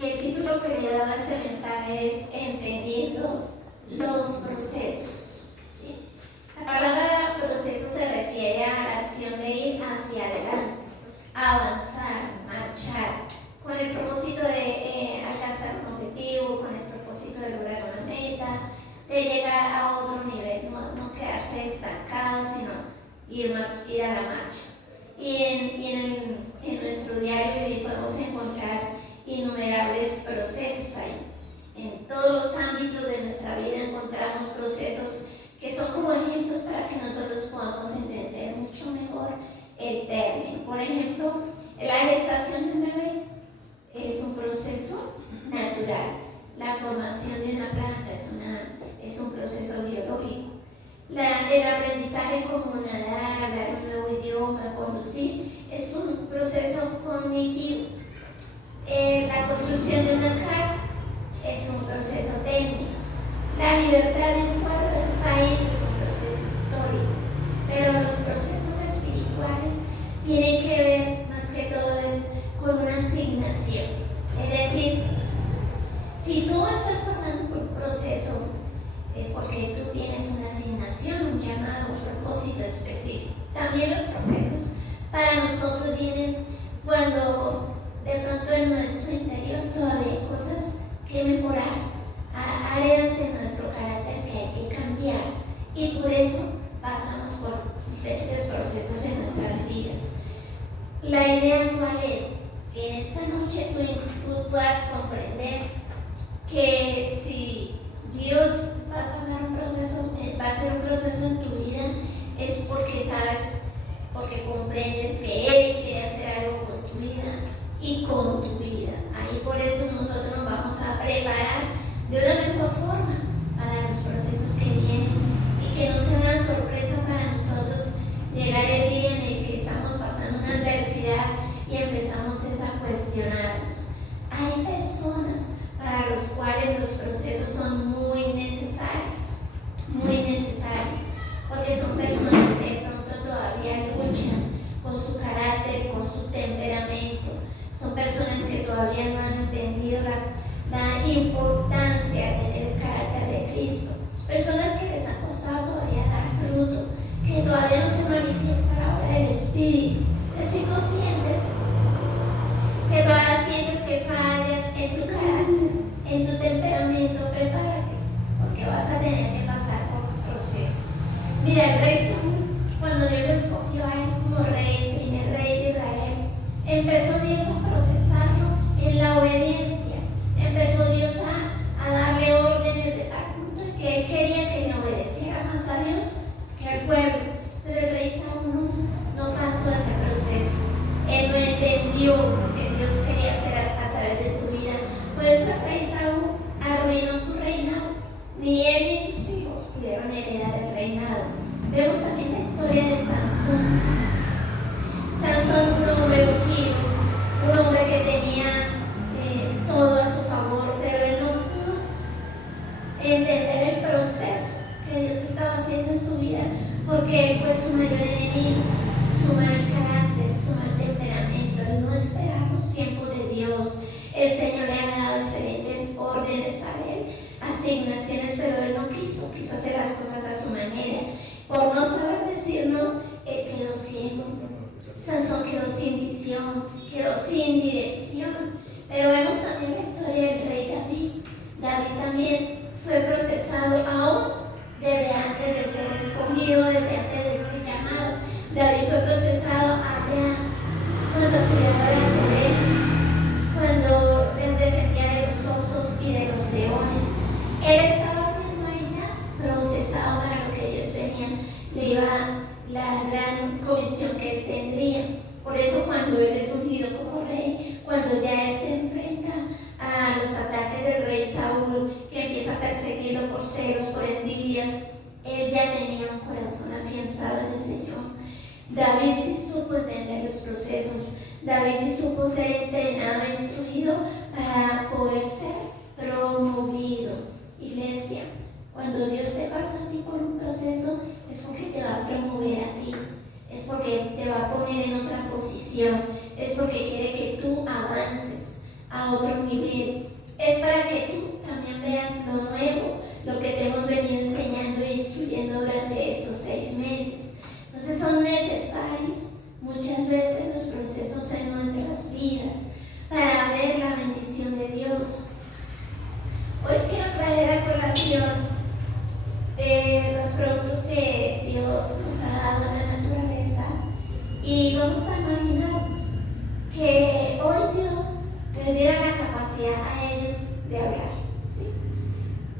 Y el título que le he dado a ese mensaje es Entendiendo los procesos. ¿Sí? La palabra proceso se refiere a la acción de ir hacia adelante, avanzar, marchar, con el propósito de alcanzar un objetivo, con el propósito de lograr una meta, de llegar a otro nivel, no quedarse estancado, sino ir a la marcha. Y en nuestro diario vivir podemos encontrar innumerables procesos ahí. En todos los ámbitos de nuestra vida encontramos procesos que son como ejemplos para que nosotros podamos entender mucho mejor el término. Por ejemplo, la gestación de un bebé es un proceso natural. La formación de una planta es un proceso biológico. El aprendizaje como nadar, hablar un nuevo idioma, conducir, es un proceso cognitivo. La construcción de una casa es un proceso técnico. La libertad de un pueblo, de un país, es un proceso histórico. Pero los procesos espirituales tienen que ver, más que todo, es con una asignación. Es decir, si tú estás pasando por un proceso, es porque tú tienes una asignación, un llamado, un propósito específico. También los procesos para nosotros vienen cuando de pronto en nuestro interior todavía hay cosas que mejorar, áreas en nuestro carácter que hay que cambiar, y por eso pasamos por diferentes procesos en nuestras vidas. La idea cuál es, que en esta noche tú puedas comprender que si Dios va a pasar un proceso, va a hacer un proceso en tu vida, es porque sabes, porque comprendes que Él quiere hacer algo con tu vida y con tu vida. Ahí por eso nosotros nos vamos a preparar de una mejor forma para los procesos que vienen, y que no sea una sorpresa para nosotros llegar el día en el que estamos pasando una adversidad y empezamos a cuestionarnos. Hay personas para los cuales los procesos son muy necesarios, porque son personas que de pronto todavía luchan con su carácter, con su temperamento. Son personas que todavía no han entendido la importancia de tener el carácter de Cristo. Personas que les ha costado todavía dar fruto, que todavía no se manifiesta la obra del Espíritu. Si tú sientes que todavía sientes que fallas en tu carácter, en tu temperamento, prepárate, porque vas a tener que pasar por procesos. Mira, el rey Saúl, cuando Dios lo escogió a él como rey, el primer rey de Israel, empezó Dios a procesarlo en la obediencia. Empezó Dios a darle órdenes de tal punto en que él quería que le obedeciera más a Dios que al pueblo. Pero el rey Saúl no pasó ese proceso. Él no entendió lo que Dios quería hacer a través de su vida. Por eso el rey Saúl arruinó su reinado. Ni él ni sus hijos pudieron heredar el reinado. Vemos también la historia de Sansón. Sansón, un hombre ungido, un hombre que tenía todo a su favor, pero él no pudo entender el proceso que Dios estaba haciendo en su vida, porque él fue su mayor enemigo, su mal carácter, su mal temperamento, el no esperar los tiempos de Dios. El Señor le había dado diferentes órdenes a él, asignaciones, pero él no quiso hacer las cosas a su manera. Por no saber decir no, él quedó ciego. Sansón quedó sin visión, quedó sin dirección. Pero vemos también la historia del rey David. David también fue procesado aún desde antes de ser escogido, desde antes de ser llamado. David fue procesado allá cuando cuidaba de las ovejas, cuando les defendía de los osos y de los leones. Él estaba siendo ahí ya procesado para lo que Dios venía, le iba la gran comisión que él tendría. Por eso cuando él es ungido como rey, cuando ya él se enfrenta a los ataques del rey Saúl, que empieza a perseguirlo por celos, por envidias, él ya tenía un corazón afianzado en el Señor. David sí supo entender los procesos. David sí supo ser entrenado e instruido para poder ser promovido. Iglesia, cuando Dios te pasa a ti por un proceso, es porque te va a promover a ti, es porque te va a poner en otra posición, es porque quiere que tú avances a otro nivel. Es para que tú también veas lo nuevo, lo que te hemos venido enseñando y instruyendo durante estos 6 meses. Entonces son necesarios muchas veces los procesos en nuestras vidas para ver la bendición de Dios. Hoy quiero traer a colación los productos que Dios nos ha dado en la naturaleza, y vamos a imaginarnos que hoy Dios les diera la capacidad a ellos de hablar, ¿sí?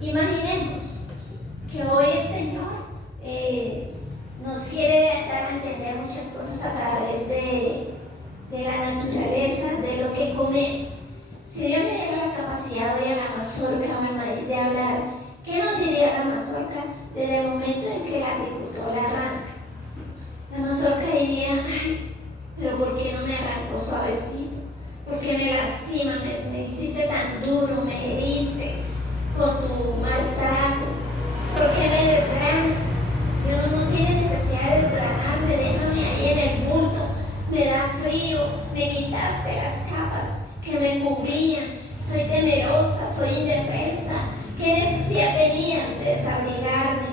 Imaginemos que hoy el Señor nos quiere dar a entender muchas cosas a través de la naturaleza, de lo que comemos. Si Dios le diera la capacidad hoy a la mazorca o al maíz de hablar, ¿qué nos diría la mazorca desde el momento en que el agricultor la arranca? La mazorca diría: ay, pero ¿por qué no me arrancó suavecito? ¿Por qué me lastima? Me hiciste tan duro, me heriste con tu maltrato. ¿Por qué me desgranas? Dios no tiene necesidad de desgranarme, déjame ahí en el bulto. Me da frío, me quitaste las capas que me cubrían. Soy temerosa, soy indefensa. ¿Qué necesidad tenías de desabrigarme?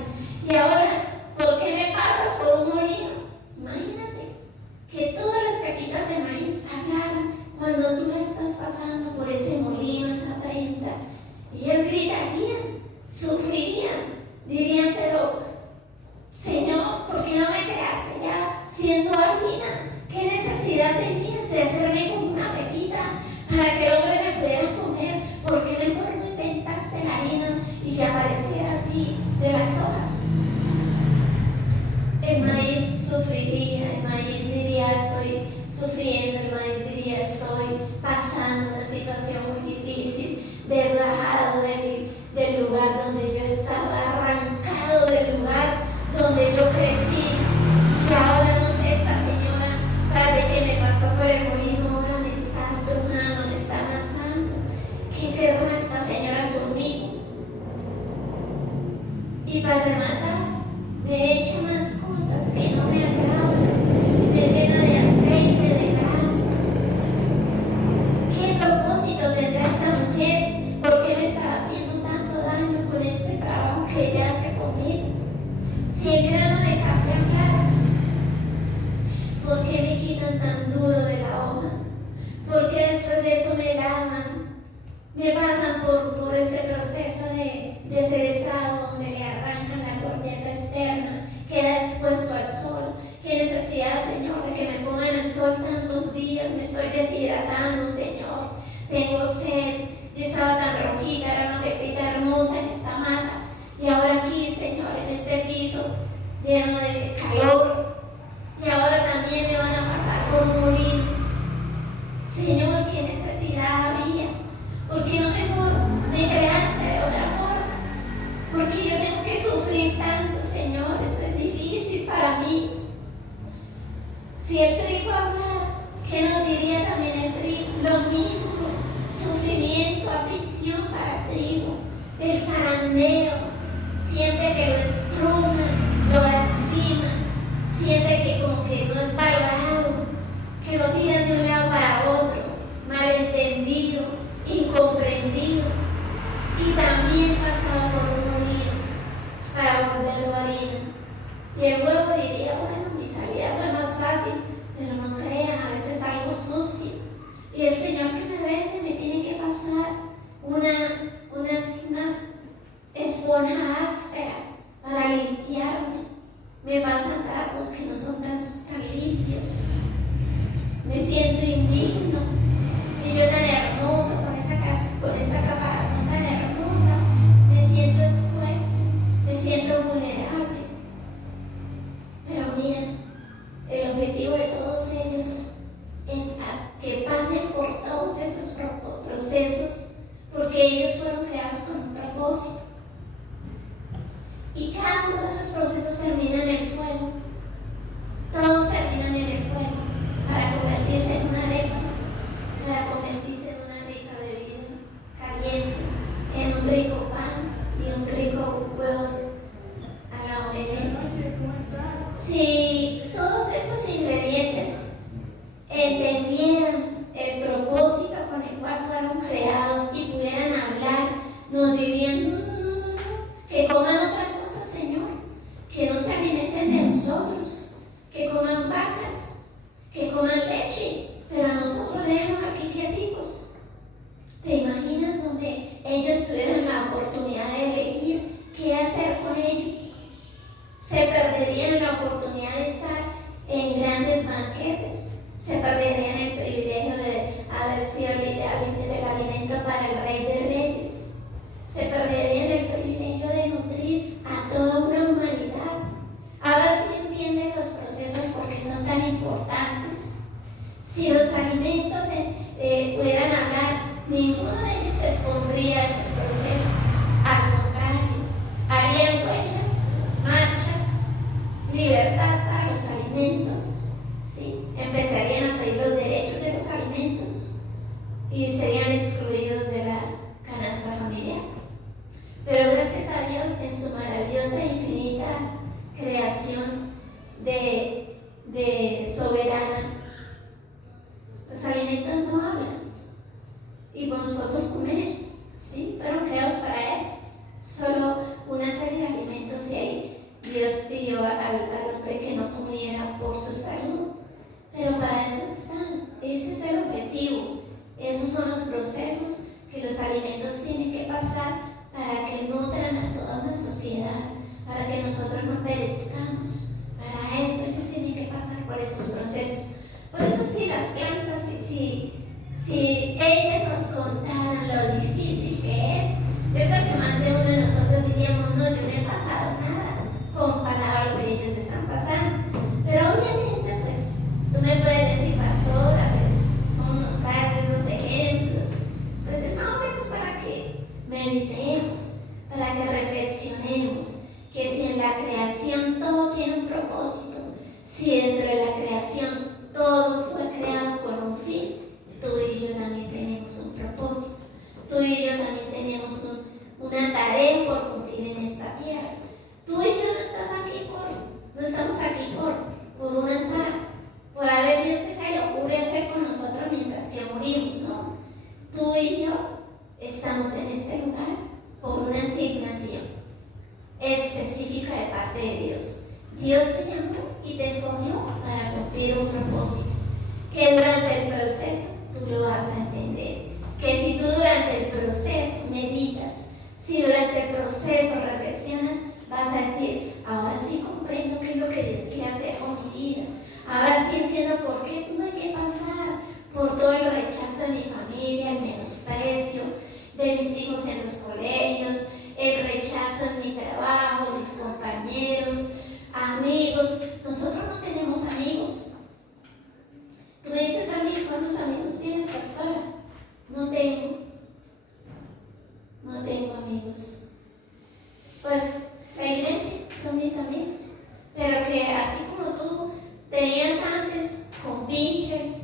Y ahora, ¿por qué me pasas por un molino? Imagínate que todas las pepitas de maíz hablaran cuando tú la estás pasando por ese molino, esa prensa. Ellas gritarían, sufrirían, dirían: pero Señor, ¿por qué no me creaste ya siendo harina? ¿Qué necesidad tenías de hacerme como una pepita para que el hombre me pudiera comer? ¿Por qué mejor no inventaste la harina y que apareciera así de las hojas? El maíz sufriría, el maíz diría: estoy sufriendo, el maíz diría: estoy pasando una situación muy difícil, desgajado del lugar donde yo estaba, arrancado del lugar donde yo crecí. Y ahora no sé, esta señora, tras de que me pasó por el molino, ahora me está estrujando, me está amasando. ¿Qué querrá esta señora conmigo? Y para rematar, me echa unas cosas que no me agradan, me llena de aceite, de grasa. ¿Qué propósito tendrá esta mujer? ¿Por qué me está haciendo tanto daño con este trabajo que ella hace conmigo? Si el grano de café hablara, ¿por qué me quitan tan duro de la hoja? ¿Por qué después de eso me lavan? Me pasan por este proceso de cerezado, donde le arrancan la corteza externa, queda expuesto al sol. ¿Qué necesidad, Señor, de que me pongan al sol tantos días? Me estoy deshidratando, Señor. Tengo sed. Yo estaba tan rojita, era una pepita hermosa en esta mata. Y ahora aquí, Señor, en este piso lleno de calor. Y ahora también me van a pasar por morir. Señor, ¿qué necesidad había? ¿Por qué no mejor me creaste de otra forma? ¿Por qué yo tengo que sufrir tanto, Señor? Esto es difícil para mí. Si el trigo hablara, ¿qué nos diría también el trigo? Lo mismo, sufrimiento, aflicción para el trigo. El zarandeo, siente que lo estrujan, lo lastiman, siente que como que no es valorado, que lo tiran de un lado para otro, malentendido, incomprendido, y también pasado por un molino para volverlo harina. Y el huevo diría: bueno, mi salida fue más fácil, pero no crean, a veces algo sucio. Y el Señor que me vende me tiene que pasar unas esponja áspera para limpiarme. Me pasan trapos que no son tan limpios. Me siento indigno. Y yo tan hermoso con esta caparazón tan hermosa, me siento expuesto, me siento vulnerable. Pero miren, el objetivo de todos ellos es que pasen por todos esos procesos, porque ellos fueron creados con un propósito. Y cada uno de esos procesos termina en el fuego. Todos terminan en el fuego para convertirse en una arepa, para convertirse en una rica bebida caliente, en un rico pan y un rico huevos a la omelette. Si todos estos ingredientes entendieran el propósito con el cual fueron creados, nos dirían, no, que coman otra cosa, Señor, que no se alimenten de nosotros, que coman vacas, que coman leche, pero a nosotros déjenos aquí quieticos. ¿Te imaginas donde ellos tuvieran la oportunidad de elegir qué hacer con ellos? Se perderían la oportunidad de estar en grandes banquetes, se perderían el privilegio de haber sido el alimento para el Rey de Reyes, se perderían el privilegio de nutrir a toda una humanidad. Ahora sí entienden los procesos porque son tan importantes. Si los alimentos pudieran hablar, ninguno de ellos se expondría a esos procesos. Al contrario, harían huelgas, marchas, libertad para los alimentos, ¿sí? Empezarían a pedir los derechos de los alimentos y serían excluidos de la canasta familiar. Pero gracias a Dios, en su maravillosa e infinita creación de soberana, los alimentos no hablan y nos podemos comer, ¿sí? Fueron creados para eso. Solo una serie de alimentos y ahí Dios pidió al hombre que no comiera por su salud. Pero para eso están, ese es el objetivo. Esos son los procesos que los alimentos tienen que pasar para que nutran a toda una sociedad, para que nosotros no perezcamos. Para eso ellos tienen que pasar por esos procesos. Por eso si las plantas, si ellas nos contaran lo difícil que es, yo creo que más de uno de nosotros diríamos, no, yo no he pasado nada comparado a lo que ellos están pasando. Pero obviamente, pues, tú me puedes decir, pastora, pues, ¿cómo nos traes esos ejemplos? Pues es más o menos para que meditemos, para que reflexionemos, que si en la creación todo tiene un propósito, si dentro de la creación todo fue creado con un fin, tú y yo también tenemos un propósito, tú y yo también tenemos una tarea por cumplir en esta tierra. Tú y yo no estamos aquí por un azar, por haber Dios que se le ocurre hacer con nosotros mientras ya morimos, no. Tú y yo estamos en este lugar por una asignación específica de parte de Dios. Dios te llamó y te escogió para cumplir un propósito, que durante el proceso tú lo vas a entender, que si tú durante el proceso meditas, si durante el proceso reflexionas, vas a decir, ahora sí comprendo qué es lo que Dios quiere hacer con mi vida, ahora sí entiendo por qué tuve que pasar por todo el rechazo de mi familia, el menosprecio de mis hijos en los colegios, el rechazo en mi trabajo, mis compañeros, amigos. Nosotros no tenemos amigos. Tú me dices a mí, ¿cuántos amigos tienes, pastora? No tengo amigos. Pues la iglesia son mis amigos, pero que así como tú tenías antes compinches,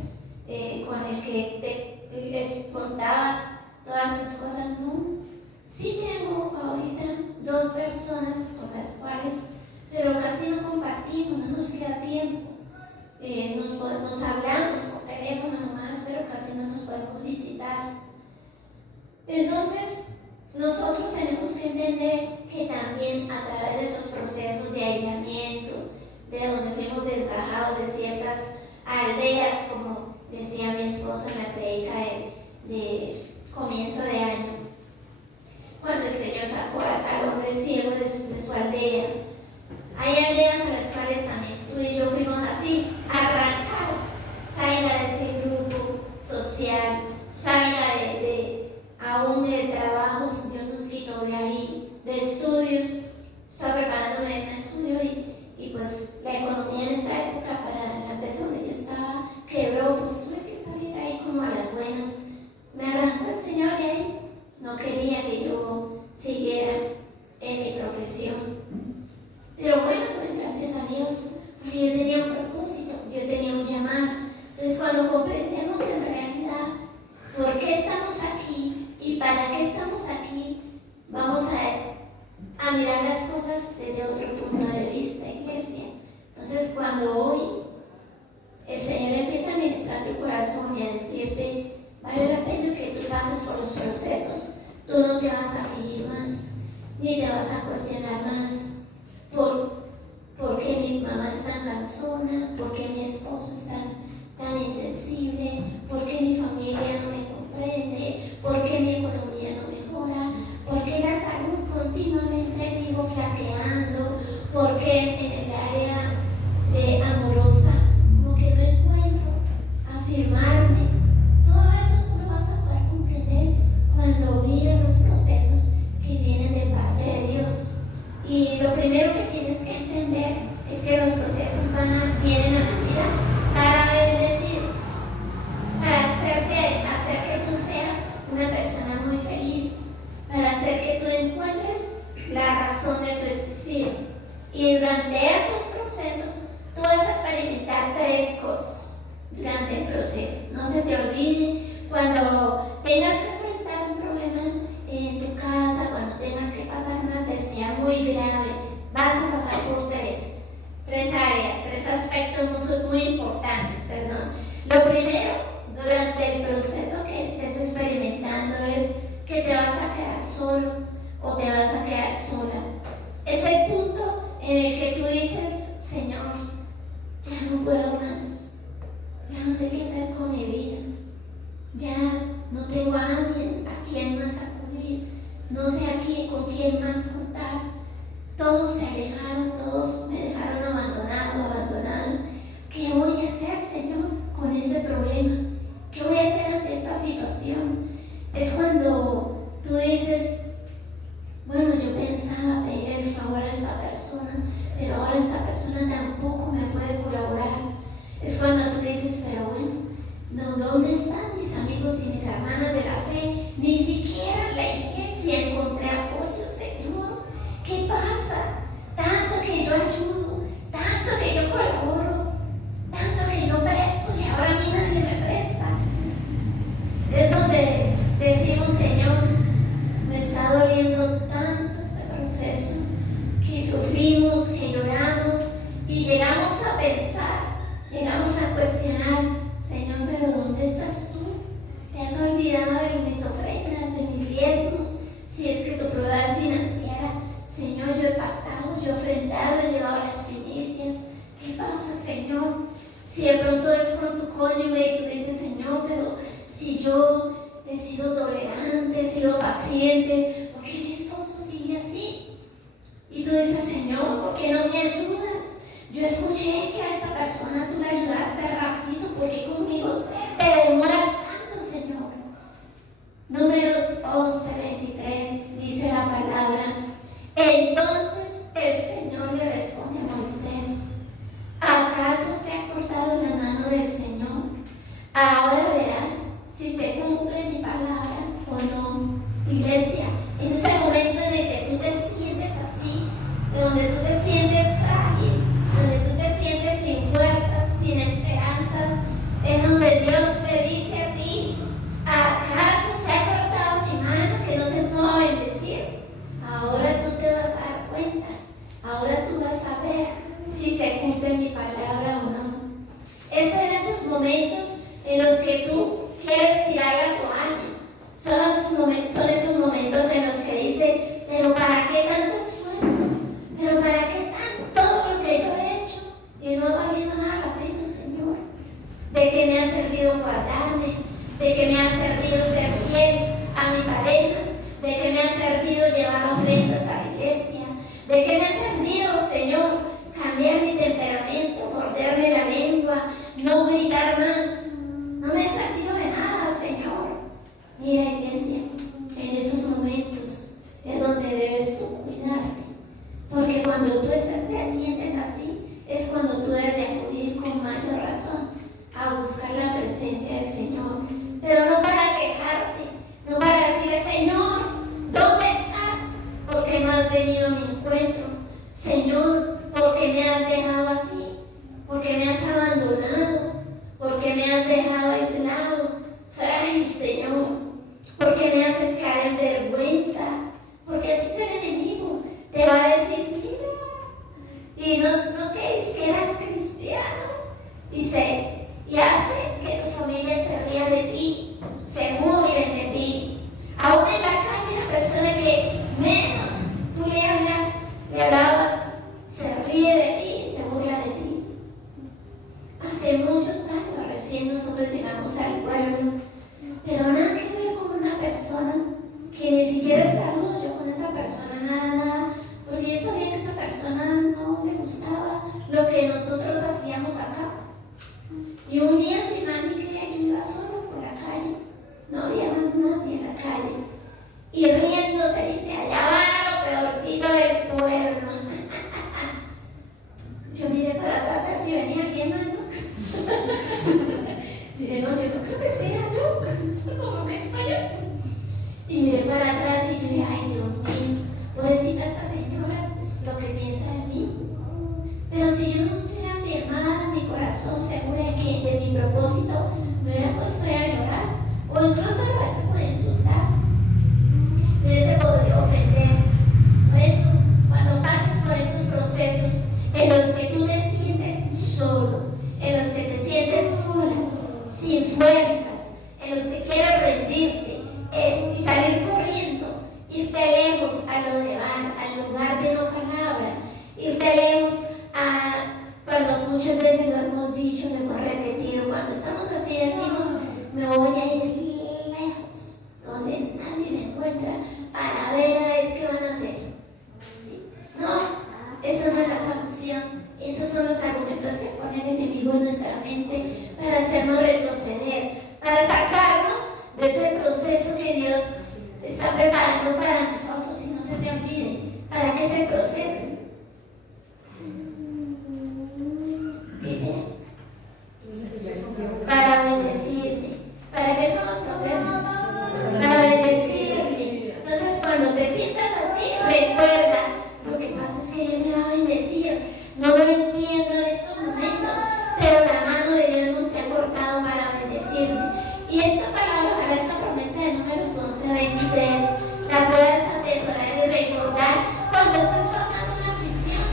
con el que te contabas todas tus cosas, no. Sí tengo ahorita 2 personas con las cuales, pero casi no compartimos, no nos queda tiempo. Nos hablamos por teléfono nomás, pero casi no nos podemos visitar. Entonces, nosotros tenemos que entender que también a través de esos procesos de aislamiento, de donde fuimos desgajados de ciertas aldeas, como decía mi esposo en la predica de comienzo de año, cuando el Señor sacó al hombre ciego de su aldea. Hay aldeas a las cuales también tú y yo fuimos así, arrancados. Salga de ese grupo social, salga aún de trabajos, Dios nos quitó de ahí, de estudios. Estaba preparándome en un estudio y pues la economía en esa época para la empresa donde yo estaba quebró, pues tuve que salir ahí como a las buenas. Me arrancó el Señor de ahí, no quería que yo siguiera en mi profesión. Pero bueno, doy gracias a Dios, porque yo tenía un propósito, yo tenía un llamado. Entonces cuando comprendemos en realidad por qué estamos aquí y para qué estamos aquí, vamos a mirar las cosas desde otro punto de vista, iglesia. Entonces cuando hoy el Señor empieza a ministrar tu corazón y a decirte, vale la pena que tú pases por los procesos, tú no te vas a afligir más, ni te vas a cuestionar más por qué mi mamá es tan cansona, por qué mi esposo es tan insensible, por qué mi familia no me comprende, por qué mi economía no mejora, por qué la salud continuamente vivo flaqueando, por qué en el área de amorosa como que no encuentro afirmarme. Todo eso tú lo vas a poder comprender cuando mires los procesos que vienen de parte de Dios. Y lo primero que tienes que entender es que los procesos vienen a tu vida para bendecir, para hacer que tú seas una persona muy feliz, para hacer que tú encuentres la razón de tu existir. Y durante esos procesos tú vas a experimentar tres cosas durante el proceso. No se te olvide, cuando tengas que enfrentar un problema en tu casa, cuando tengas que pasar una adversidad muy grave, vas a pasar por tres áreas, tres aspectos muy importantes, perdón. Lo primero, durante el proceso que estés experimentando es que te vas a quedar solo o te vas a quedar sola. Es el punto en el que tú dices, Señor, ya no puedo más, ya no sé qué hacer con mi vida, ya no tengo a nadie a quien más acudir, no sé con quién más contar. Todos se alejaron, todos me dejaron abandonado. ¿Qué voy a hacer, Señor, con este problema? ¿Qué voy a hacer ante esta situación? Es cuando tú dices, bueno, yo pensaba pedir el favor a esta persona, pero ahora esta persona tampoco me puede colaborar. Es cuando tú dices, pero bueno, ¿dónde están mis amigos y mis hermanas de la fe? Ni siquiera en la iglesia encontré apoyo, Señor. ¿Qué pasa? Tanto que yo ayudo, tanto que yo colaboro, tanto que yo presto y ahora a mí nadie me presta. Es donde decimos, Señor, me está doliendo tanto este proceso, que sufrimos, que lloramos y llegamos a pensar, llegamos a cuestionar, Señor, pero ¿dónde estás tú? ¿Te has olvidado de mis ofrendas, de mis diezmos? Si es que tu prueba es financiera, Señor, yo he pactado, yo he ofrendado, he llevado las primicias. ¿Qué pasa, Señor? Si de pronto es con tu cónyuge y tú dices, Señor, pero si yo he sido tolerante, he sido paciente, ¿por qué mi esposo sigue así? Y tú dices, Señor, ¿por qué no me ayudas? Yo escuché que a esta persona tú la ayudaste rápido, ¿por qué conmigo te demoras tanto, Señor? Números 11:23 dice la palabra. Entonces el Señor le responde a Moisés, ¿acaso se ha cortado la mano del Señor? Ahora verás si se cumple mi palabra o no. Iglesia, en ese momento en el que tú te sientes así, donde tú te sientes frágil, donde tú te sientes sin fuerzas, sin esperanzas, es donde Dios te dice a ti, ¿acaso se ha cortado mi mano que no te puedo bendecir? Ahora tú te vas a dar cuenta, ahora tú vas a ver si se cumple mi palabra o no. Es en esos momentos en los que tú quieres tirar la toalla. Son esos momentos en los que dice, pero ¿para qué tanto esfuerzo? ¿Pero para qué todo lo que yo he hecho? Y no ha valido nada la pena, Señor. ¿De qué me ha servido guardarme? ¿De qué me ha servido ser fiel a mi pareja? ¿De qué me ha servido llevar ofrendas a la iglesia? ¿De qué me ha servido, Señor, cambiar mi temperamento, morderme la lengua, no gritar más? No me ha servido de nada, Señor. Mira, iglesia, en esos momentos es donde debes tú cuidarte. Porque cuando tú te sientes así, es cuando tú debes de acudir con mayor razón a buscar la presencia del Señor. Pero no para quejarte, no para decirle, Señor, ¿dónde estás? Porque no has venido a mi encuentro. Señor, ¿por qué me has dejado así? ¿Por qué me has abandonado? ¿Por qué me has que ni siquiera saludo yo con esa persona, nada, porque yo sabía que esa persona no le gustaba lo que nosotros hacíamos acá. Y un día sin mí que yo iba solo por la calle, no había más nadie en la calle, y riéndose dice, allá va lo peorcito del pueblo. Yo miré para atrás a ver si venía alguien más, ¿no? Yo dije, no, yo no creo que sea yo, esto como que es para yo. Y miré para atrás y yo dije, ay Dios mío, pobrecita esta señora, es lo que piensa de mí. Pero si yo no estuviera firmada en mi corazón, segura de mi propósito, me hubiera puesto a llorar, o incluso a veces podía insultar, me hubiese podido ofender. Por eso, cuando pases por esos procesos en los que tú te sientes solo, en los que te sientes sola, sin fuerzas, en los que quieres rendirte, y salir corriendo, irte lejos a lo demás, al lugar de no palabra, irte lejos a, cuando muchas veces lo hemos dicho, lo hemos repetido, cuando estamos así decimos, me voy a ir lejos, donde nadie me encuentra, para ver a ver qué van a hacer. ¿Sí? No, eso no es la solución, esos son los argumentos que pone el enemigo en nuestra mente para hacernos retroceder, para sacarnos de ese proceso que Dios está preparando para nosotros. Y no se te olvide, ¿para qué es el proceso? Dice, para bendecirme. ¿Para qué son los procesos? Para bendecirme. Entonces, cuando te sientas así, recuerda, lo que pasa es que Dios me va a bendecir. No lo entiendo en estos momentos, pero la mano de Dios nos ha cortado para bendecirme. Y esta palabra, esta promesa de Números 11:23, la puedas atesorar y recordar cuando estés pasando una aflicción.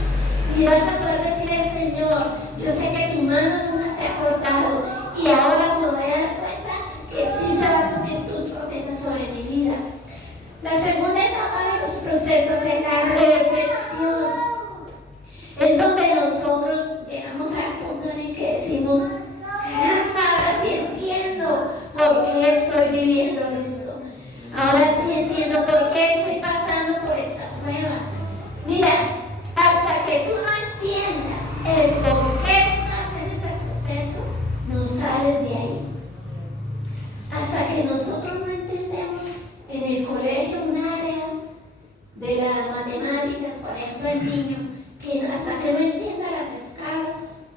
Y vas a poder decirle, Señor, yo sé que tu mano nunca se ha cortado, y ahora me voy a dar cuenta que sí se van a cumplir tus promesas sobre mi vida. La segunda etapa de los procesos es la reflexión. Es donde nosotros llegamos al punto en el que decimos, caramba, ahora sí entiendo por qué estoy viviendo esto. Ahora sí entiendo por qué estoy pasando por esta prueba. Mira, hasta que tú no entiendas el por qué estás en ese proceso, no sales de ahí. Hasta que nosotros no entendemos en el colegio un área de las matemáticas, por ejemplo, el niño, que hasta que no entienda las escalas,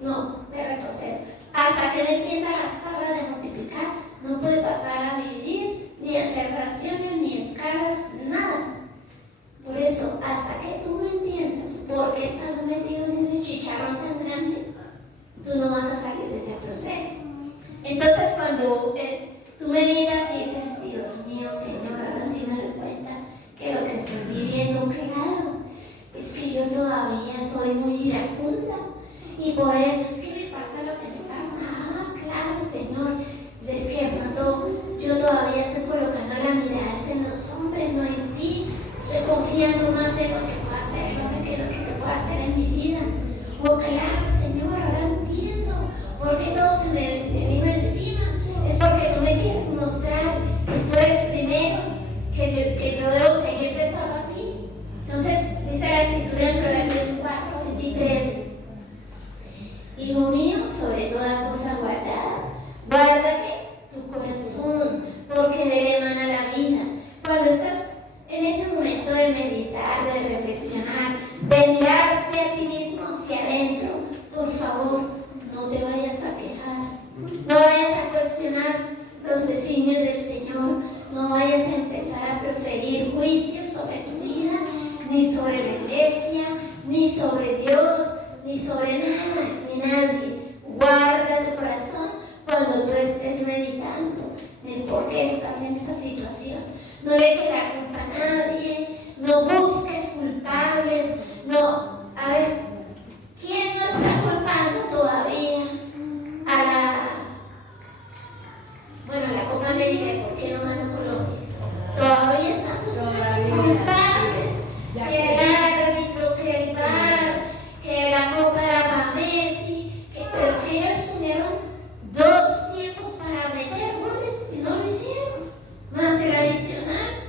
no, me retrocedo. Hasta que no entienda las tablas de multiplicar, no puede pasar a dividir, ni hacer fracciones, ni escalas, nada. Por eso, hasta que tú no entiendas por qué estás metido en ese chicharrón tan grande, tú no vas a salir de ese proceso. Entonces, cuando tú me digas y dices, Dios mío, Señor, ahora sí me doy cuenta que lo que estoy viviendo, claro, es que yo todavía soy muy iracunda, y por eso es que me pasa lo que me pasa. Ah, claro, Señor, es que de pronto yo todavía estoy colocando la mirada en los hombres, no en ti. Estoy confiando más en lo que pueda hacer el hombre que lo que te pueda hacer en mi vida. Oh, claro, Señor, ahora entiendo por qué todo se me vino encima. Es porque tú me quieres mostrar que tú eres primero, que yo debo seguirte solo a ti. Entonces, dice la Escritura en Proverbios 4:23, Hijo mío, sobre toda cosa guárdate tu corazón, porque de él emana la vida. Cuando estás en ese momento de meditar, de reflexionar, de mirarte a ti mismo hacia adentro, por favor, no te vayas a quejar, no vayas a cuestionar los designios del Señor, no vayas a empezar a proferir juicios sobre tu vida, ni sobre la iglesia, ni sobre Dios, ni sobre nada, ni nadie. Guarda tu corazón cuando tú estés meditando en por qué estás en esa situación. No le eches la culpa a nadie, no busques culpables, no. A ver, ¿quién no está culpando todavía a la Copa América? ¿Por qué no ganó Colombia? Todavía estamos culpables. Que el árbitro, que el VAR, que la Copa era para Messi, pero si ellos tuvieron 2 tiempos para meter goles y no lo hicieron, más el adicional.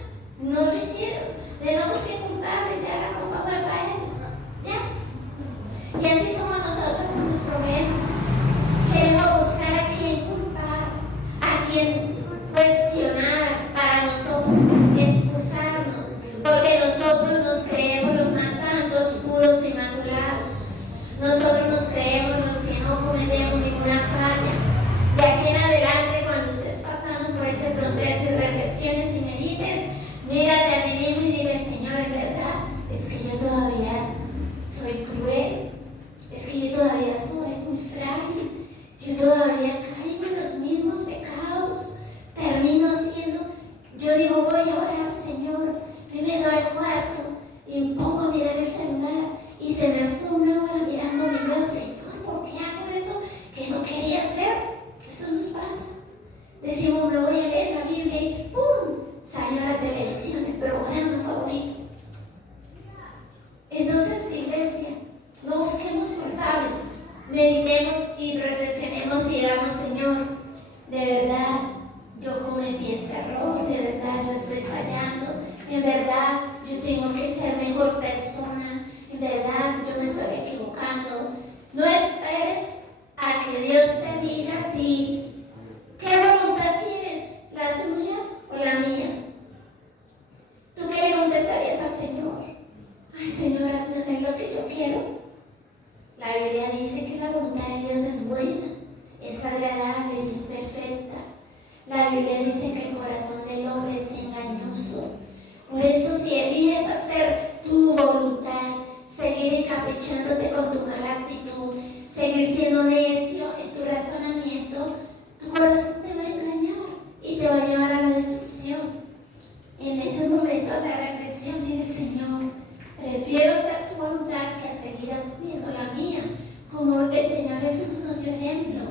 digo, voy a orar, Señor, me meto al cuarto y me pongo a mirar el celular y se me fue una hora mirando videos. Señor, ¿por qué hago eso que no quería hacer? Eso nos pasa. Decimos, me voy a leer la Biblia y ¡pum! Salió a la televisión el programa favorito. Entonces, iglesia, no busquemos culpables. Meditemos y reflexionemos y digamos, Señor, de verdad, yo cometí este error, de verdad, yo estoy fallando, en verdad, yo tengo que ser mejor persona, en verdad, yo me estoy equivocando. No esperes a que Dios te diga a ti, ¿qué voluntad tienes? ¿La tuya o la mía? ¿Tú qué le contestarías al Señor? Ay, Señor, hazme hacer lo que yo quiero. La Biblia dice que la voluntad de Dios es buena, es agradable y es perfecta. La Biblia dice que el corazón del hombre es engañoso. Por eso, si eliges hacer tu voluntad, seguir encaprichándote con tu mala actitud, seguir siendo necio en tu razonamiento, tu corazón te va a engañar y te va a llevar a la destrucción. En ese momento de reflexión, dile, Señor, prefiero hacer tu voluntad que a seguir haciendo la mía, como el Señor Jesús nos dio ejemplo,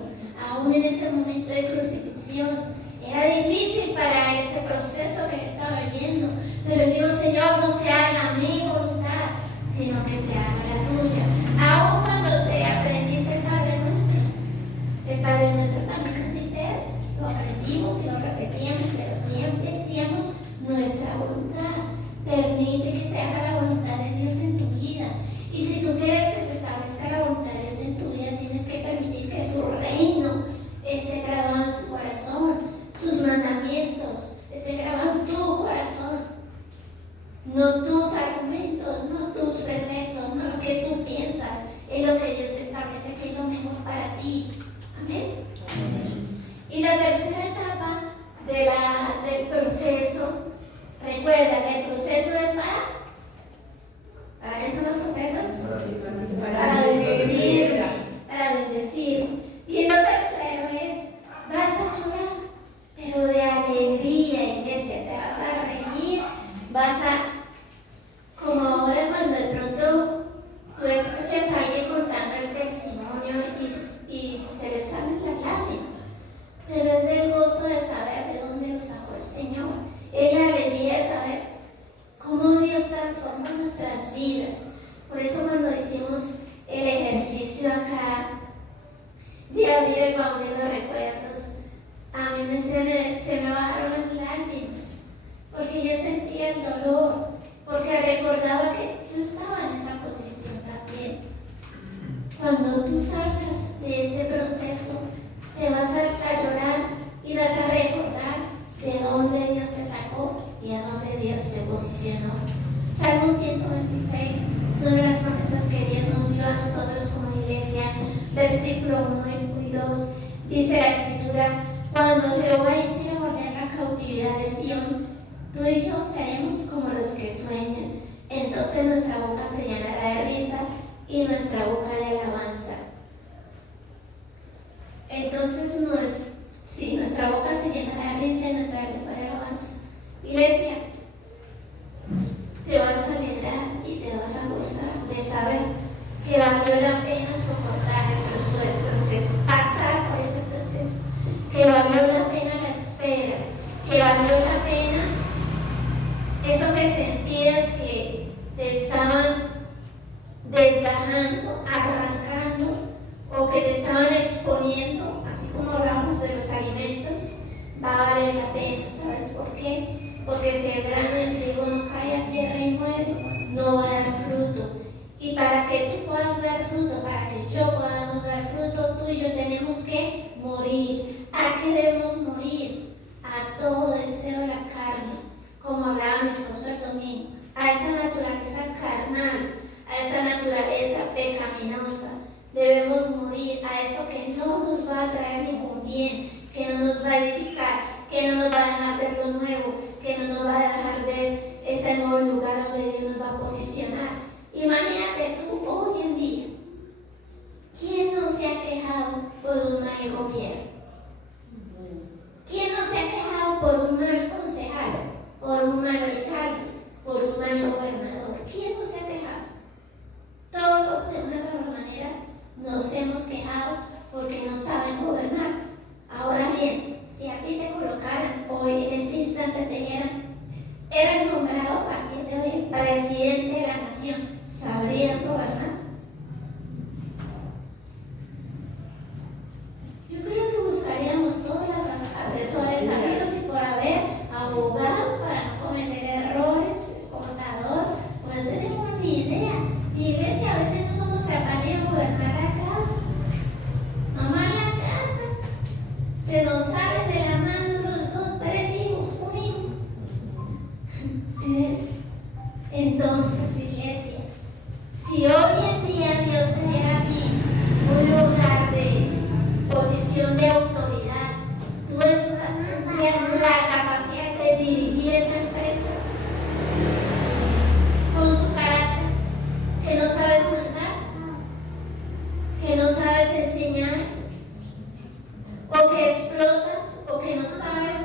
aún en ese momento de crucifixión. Era difícil para él ese proceso que él estaba viviendo, pero dijo, Señor, no se haga mi voluntad, sino que se haga la tuya. Aún cuando te aprendiste el Padre Nuestro también nos dice eso. Lo aprendimos y lo repetíamos, pero siempre decíamos nuestra voluntad. Permite que se haga la voluntad de Dios en tu vida. Y si tú quieres que se establezca la voluntad de Dios en tu vida, tienes que permitir que su reino esté grabado en su corazón, sus mandamientos esté grabado en tu corazón. No tus argumentos, no tus preceptos, no lo que tú piensas, es lo que Dios establece que es lo mejor para ti. Amén. Y la tercera etapa del proceso, recuerda que el proceso es ¿para qué son los procesos? Para bendecir, para bendecir. Y lo tercero es, vas a llorar, pero de alegría, iglesia, te vas a reír, como ahora cuando de pronto tú escuchas a alguien contando el testimonio y se le salen las lágrimas, pero es el gozo de saber de dónde lo sacó el Señor, es la alegría de saber cómo Dios transforma nuestras vidas. Por eso cuando hicimos el ejercicio acá de abrir el baúl de los recuerdos, a mí se me bajaron las lágrimas, porque yo sentía el dolor, porque recordaba que yo estaba en esa posición también. Cuando tú salgas de este proceso, te vas a llorar y vas a recordar de dónde Dios te sacó y a dónde Dios te posicionó. Salmo 126 son las promesas que Dios nos dio a nosotros como iglesia. Versículo 1 y 2 dice la Escritura: cuando Jehová hiciera volver la cautividad de Sión, tú y yo seremos como los que sueñan. Entonces nuestra boca se llenará de risa y nuestra boca de alabanza. Entonces, nuestra boca se llenará de risa y nuestra boca de alabanza. Iglesia, te vas a alegrar y te vas a gozar de saber que valió la pena soportar el proceso, pasar por ese proceso, que valió la pena la espera, que valió la pena eso que sentías que te estaban desgajando, arrancando, o que te estaban exponiendo, así como hablamos de los alimentos, va a valer la pena. ¿Sabes por qué? Porque si el grano de trigo no cae a tierra y muere, no va a dar fruto. Y para que tú puedas dar fruto, para que yo podamos dar fruto, tú y yo tenemos que morir. ¿A qué debemos morir? A todo deseo de la carne, como hablaba mi esposo el domingo, a esa naturaleza carnal, a esa naturaleza pecaminosa. Debemos morir a eso que no nos va a traer ningún bien, que no nos va a edificar, que no nos va a dejar ver lo nuevo, que no nos va a dejar ver ese nuevo lugar donde Dios nos va a posicionar. Imagínate tú hoy en día, ¿quién no se ha quejado por un mal gobierno? ¿Quién no se ha quejado por un mal concejal? fueras nombrado a partir de hoy presidente de la nación, ¿sabrías gobernar? Yo creo que buscaríamos todos los asesores sabidos y por haber, abogados para no cometer errores, el contador, pues no tenemos ni idea. Iglesia, a veces no somos capaces de gobernar la casa, nomás la casa, se nos salen de la mano los 2, 3 hijos, un hijo. ¿Sí ves? Entonces, iglesia, si hoy en día Dios te diera a ti un lugar de posición de autoridad, tú tendrías la capacidad de dirigir esa empresa con tu carácter, que no sabes mandar, que no sabes enseñar, o que explotas, o que no sabes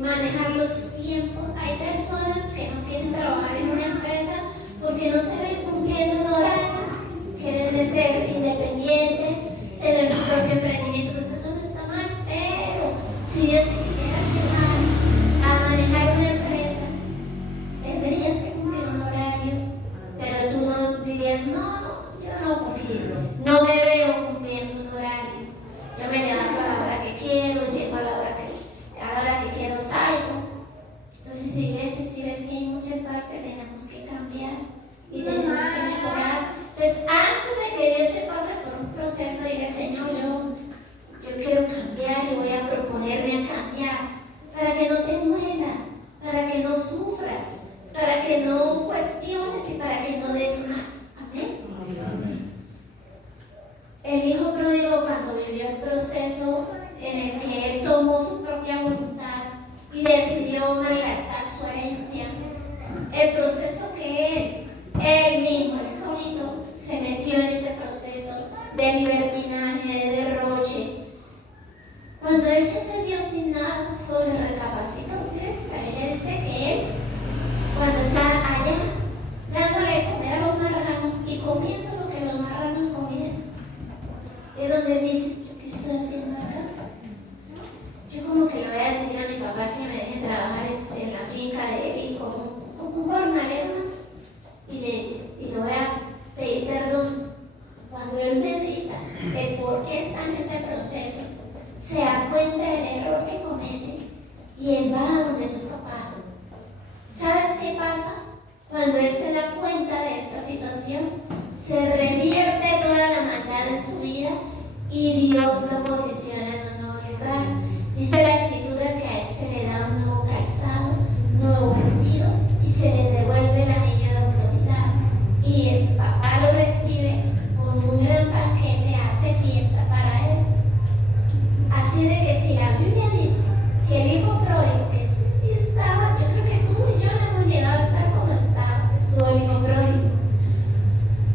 manejar los tiempos. Hay personas que no quieren trabajar en una empresa porque no se ven cumpliendo un horario, quieren de ser independientes, tener su propio emprendimiento. Pues eso no está mal, pero si Dios te quisiera llevar a manejar una empresa, tendrías que cumplir un horario, pero tú no dirías, no, yo no, porque no me veo cumpliendo un horario. Yo me levanto a la hora que quiero, llego a la hora que quiero, salgo. Entonces, iglesia, si ves que hay muchas cosas que tenemos que cambiar y tenemos que mejorar. Entonces, antes de que Dios te pase por un proceso, diga, Señor, yo quiero cambiar y voy a proponerme a cambiar, para que no te duela, para que no sufras, para que no cuestiones y para que no des más. Amén. El hijo pródigo, cuando vivió el proceso en el que él tomó su propia voluntad y decidió malgastar su herencia, el proceso que él mismo, él solito, se metió en ese proceso de libertinaje, de derroche. Cuando él ya se vio sin nada, fue de recapacito. ¿Sí? La Biblia dice que él, cuando estaba allá, dándole de comer a los marranos y comiendo lo que los marranos comían, es donde dice, ¿yo qué estoy haciendo acá? Yo como que le voy a decir a mi papá que me deje trabajar en la finca de él y como un jornalero más, y le voy a pedir perdón. Cuando él medita el por qué está en ese proceso, se da cuenta del error que comete y él va a donde su papá. ¿Sabes qué pasa? Cuando él se da cuenta de esta situación, se revierte toda la maldad de su vida y Dios lo posiciona en un nuevo lugar. Dice la Escritura que a él se le da un nuevo calzado, un nuevo vestido y se le devuelve el anillo de autoridad. Y el papá lo recibe con un gran banquete, hace fiesta para él. Así de que si la Biblia dice que el hijo pródigo, que sí estaba, yo creo que tú y yo no hemos llegado a estar como estuvo el hijo pródigo.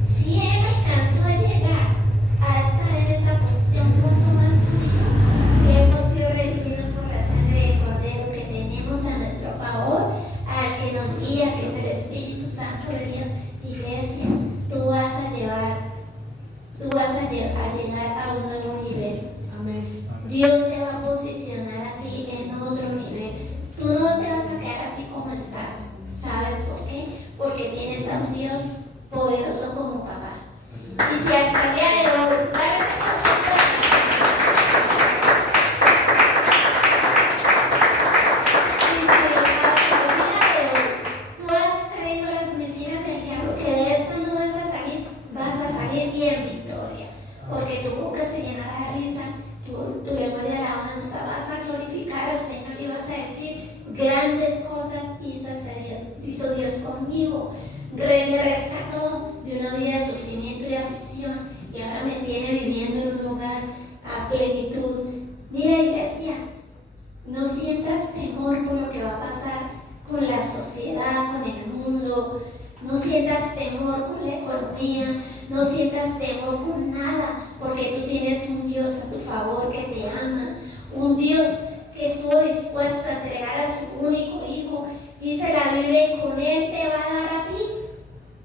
Si él alcanzó a llegar a estar en esa posición, ¿cuánto más tú y yo, que hemos sido redimidos por la sangre del Cordero, que tenemos a nuestro favor al que nos guía, que es el Espíritu Santo de Dios? Iglesia, tú vas a llegar a un nuevo nivel. Amén. Dios te va a posicionar a ti en otro nivel. Tú no te vas a quedar así como estás. ¿Sabes por qué? Porque tienes a un Dios poderoso como papá. Y si hasta el día de hoy, dale ese consulto. Y si hasta el día de hoy tú has creído las mentiras del diablo, que de esto no vas a salir bien victoria. Porque tu boca se llenará de risa, tu lengua de alabanza, vas a glorificar al Señor y vas a decir, grandes cosas hizo Dios conmigo. Me rescató de una vida de sufrimiento y aflicción y ahora me tiene viviendo en un lugar a plenitud. Mira, iglesia, no sientas temor por lo que va a pasar con la sociedad, con el mundo. No sientas temor por la economía, no sientas temor por nada, porque tú tienes un Dios a tu favor que te ama, un Dios que estuvo dispuesto a entregar a su único hijo. Dice la Biblia, y con él te va a dar a ti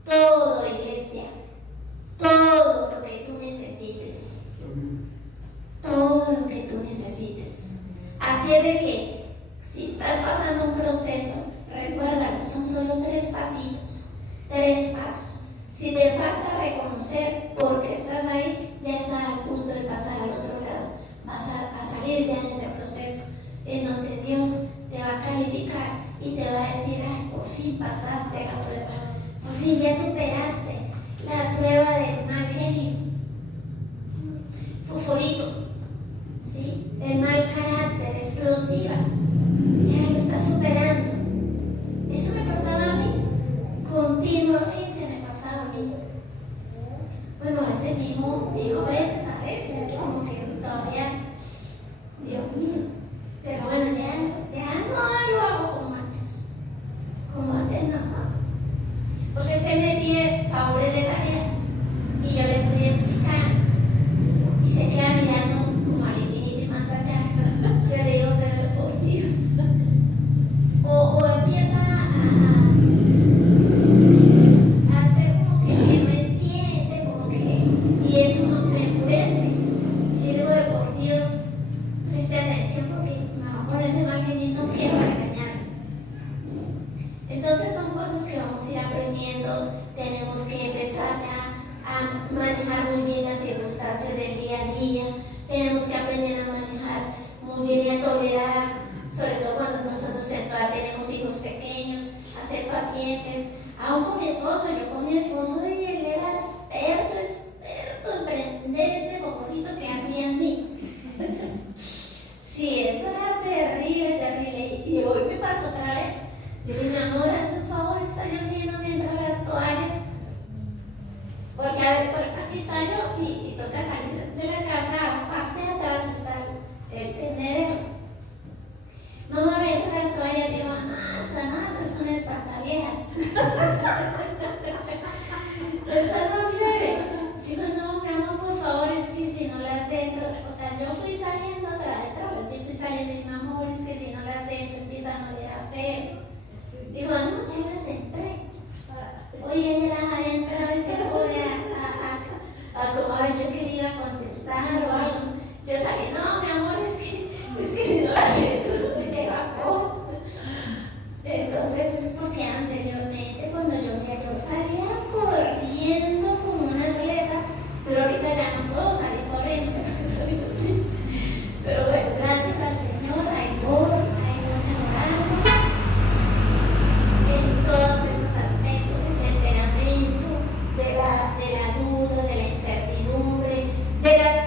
todo, iglesia, todo lo que tú necesites, todo lo que tú necesites. Así es de que si estás pasando un proceso, proceso, recuérdalo, son solo 3 pasitos, 3 pasos. Si te falta reconocer por qué estás ahí, ya estás al punto de pasar al otro lado. Vas a salir ya de ese proceso en donde Dios te va a calificar y te va a decir, ay, por fin pasaste la prueba, por fin ya superaste la prueba del mal genio, fosforito, ¿sí? El mal carácter, explosiva, ya lo estás superando. Eso me pasaba a mí, continuamente me pasaba a mí. Bueno, a veces mi hijo a veces, como que todavía, Dios mío, pero bueno, ya no lo hago como antes no, porque se me pide favores de tareas y yo le estoy explicando y se queda mirando como al infinito y más allá. Yo le digo, pero por Dios, o empieza a hacer como que no entiende, como que, y eso me enfurece. Yo digo, por Dios, preste atención porque me va a poner de mal genio y no quiero regañar. Entonces son cosas que vamos a ir aprendiendo. Tenemos que empezar ya a manejar muy bien las circunstancias del día a día. Tenemos que aprender a manejar muy bien y a tolerar, sobre todo cuando nosotros todavía tenemos hijos pequeños, a ser pacientes. Aún con mi esposo, yo con mi esposo, él era experto en prender ese fogonito que ardía en mí. Sí, eso era terrible. Y hoy me pasó otra vez. Yo le dije, mi amor, hazme un favor, está lloviendo mientras las toallas. Porque a ver, por aquí salgo y toca salir de la casa, a la parte de atrás está el tendedero. Mamá, mientras las toallas, digo, esas son espantaliejas. Eso no llueve. Digo, no, mi amor, por favor, es que si no las entro, o sea, yo fui saliendo atrás, yo fui saliendo y mi amor, es que si no las entro empiezan a oler a feo. Digo, no, yo las entré. Oye, ella había entrado y se pone a ver, yo quería contestar o algo. Yo salí, no, mi amor, es que si no las entro me lleva como. Entonces es porque anteriormente cuando llovía yo salía corriendo como una atleta, pero ahorita ya no puedo salir corriendo, entonces soy así. Pero bueno, gracias al Señor, hay todo mejorando en todos esos aspectos del temperamento, de la duda, de la incertidumbre, de las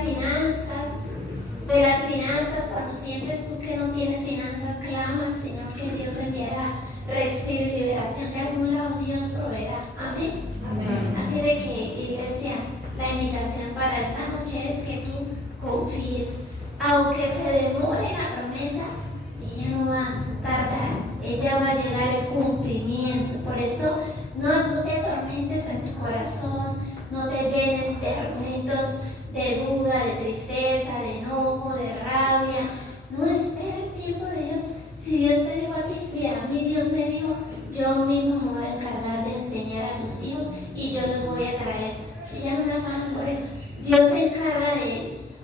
finanzas, cuando sientes tú que no tienes finanzas, clama al Señor que Dios enviará respiro y liberación, de algún lado Dios proveerá. Amén. Amén. Así de que, iglesia, la invitación para esta noche es que tú confíes, aunque se demore la promesa, ella no va a tardar, ella va a llegar al cumplimiento. Por eso no te atormentes en tu corazón, no te llenes de argumentos de duda, de tristeza, de enojo, de rabia. No espera el tiempo de Dios. Si Dios te dijo a ti, mira, a mí Dios me dijo, yo mismo me voy a encargar de enseñar a tus hijos y yo los voy a traer. Yo ya no me afano por eso. Dios se encarga de ellos.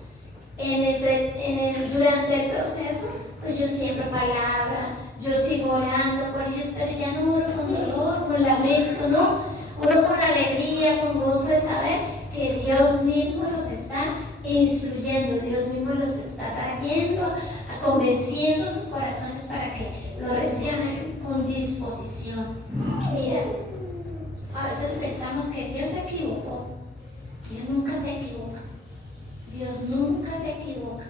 Durante el proceso, pues yo siempre palabra, yo sigo orando por ellos, pero ya no oro con dolor, con lamento, no. Oro con alegría, con gozo de saber que Dios mismo los está instruyendo, Dios mismo los está trayendo, convenciendo sus corazones para que lo reciban con disposición. Mira, a veces pensamos que Dios se equivocó. Dios nunca se equivoca. Dios nunca se equivoca.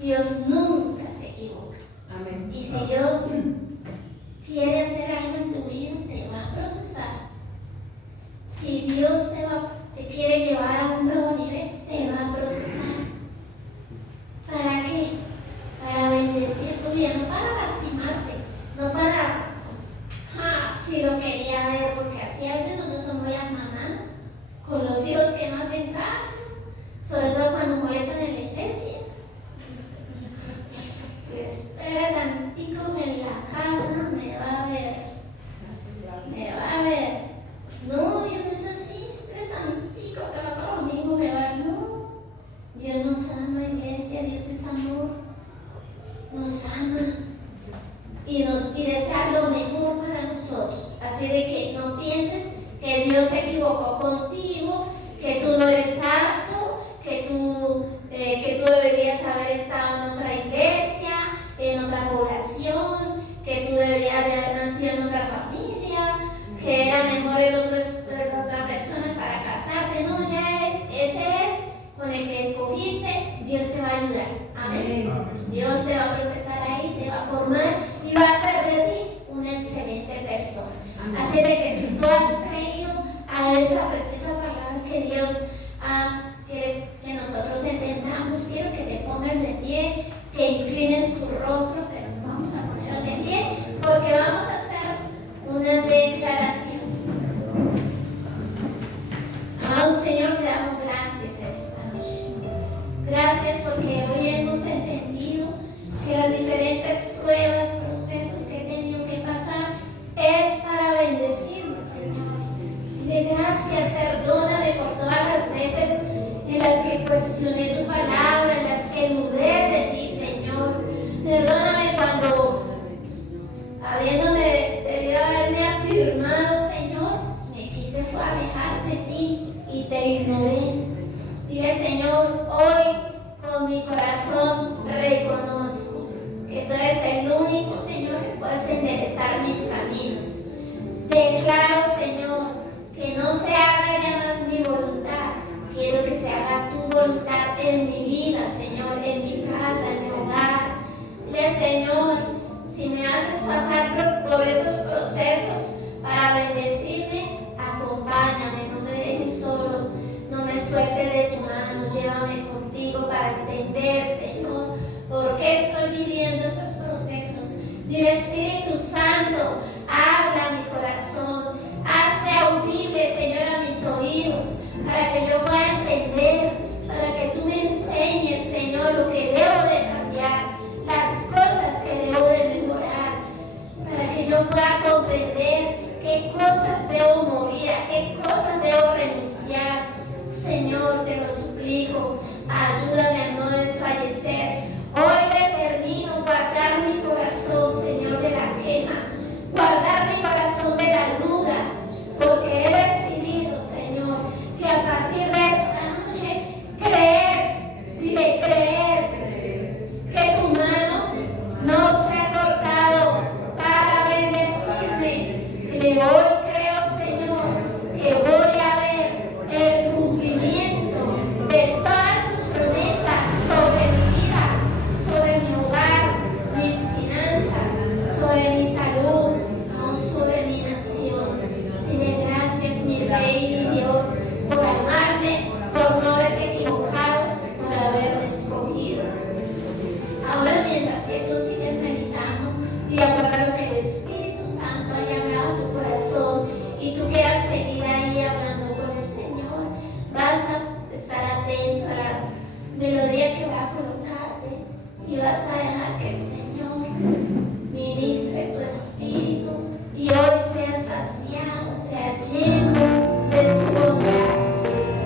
Dios nunca se equivoca. Amén. Y si Dios quiere hacer algo en tu vida, te va a procesar. Si Dios te quiere llevar a un nuevo nivel, te va a procesar. ¿Para qué? Para bendecir tu vida, no para lastimarte, no para, si lo quería ver, porque así a veces nosotros somos las mamás, con los hijos que no hacen caso, sobre todo cuando molestan en la iglesia. Espera tantico en la casa, me va a ver. No, Dios no es así, espera tantico que el otro domingo me va a ver. No, Dios nos ama, iglesia, Dios es amor, nos ama. y desear lo mejor para nosotros. Así de que no pienses que Dios se equivocó contigo, que tú no eres apto, que tú deberías haber estado en otra iglesia, en otra población, que tú deberías de haber nacido en otra familia, que era mejor la otra persona para casarte. No, ese es con el que escogiste. Dios te va a ayudar. Amén. Dios te va a procesar ahí, te va a formar y va a hacer de ti una excelente persona. Así de que si tú has creído a esa preciosa palabra que Dios quiere que nosotros entendamos, quiero que te pongas de pie, que inclines tu rostro, pero no vamos a ponerlo de pie porque vamos a hacer una declaración. Amado Señor, te damos gracias en esta noche. Gracias porque hoy hemos entendido que las diferentes pruebas, procesos que he tenido que pasar es para bendecirnos, Señor. Dile gracias, perdóname por todas las veces en las que cuestioné tu palabra, en las que dudé de ti, Señor. Perdóname cuando, debido haberme afirmado, Señor, me quise alejar de ti y te ignoré. Dile, Señor, hoy con mi corazón reconozco que tú eres el único, Señor, que puedes enderezar mis caminos. Declaro, Señor, que no se haga ya más mi voluntad, quiero que se haga tu voluntad en mi vida, Señor, en mi casa, en mi hogar. Dile, Señor, si me haces pasar por esos procesos para bendecirme, acompáñame, no me dejes solo, no me sueltes de tu mano, llévame contigo para entender, Señor, por qué estoy viviendo estos procesos. Dile, Espíritu Santo, habla a mi corazón, hazte audible, Señor, a mis oídos, para que yo pueda entender, para que tú me enseñes, Señor, lo que debo de cambiar, las cosas que debo de mejorar, para que yo pueda comprender qué cosas debo morir, a qué cosas debo renunciar. Señor, te lo suplico, ayúdame a no desfallecer. Hoy determino guardar mi corazón, Señor, de la queja, guardar mi corazón de la duda, porque he decidido, Señor, que a partir de esta noche creer, dile creer, que tu mano no se ha cortado para bendecirme. Dile, hoy creo, Señor, que voy a ver el cumplimiento de todas sus promesas sobre mi vida, sobre mi hogar, mis finanzas, sobre mi salud, aún sobre mi nación. Dile gracias, mi Rey, mi Dios, por amarme, por no haberte equivocado, por haberme escogido. Ahora, mientras que tú sigues meditando y de acuerdo a lo que el Espíritu Santo haya hablado en tu corazón y tú quieras seguir ahí hablando con el Señor, vas a estar atento a la melodía que va a colocarte y vas a dejar que el Señor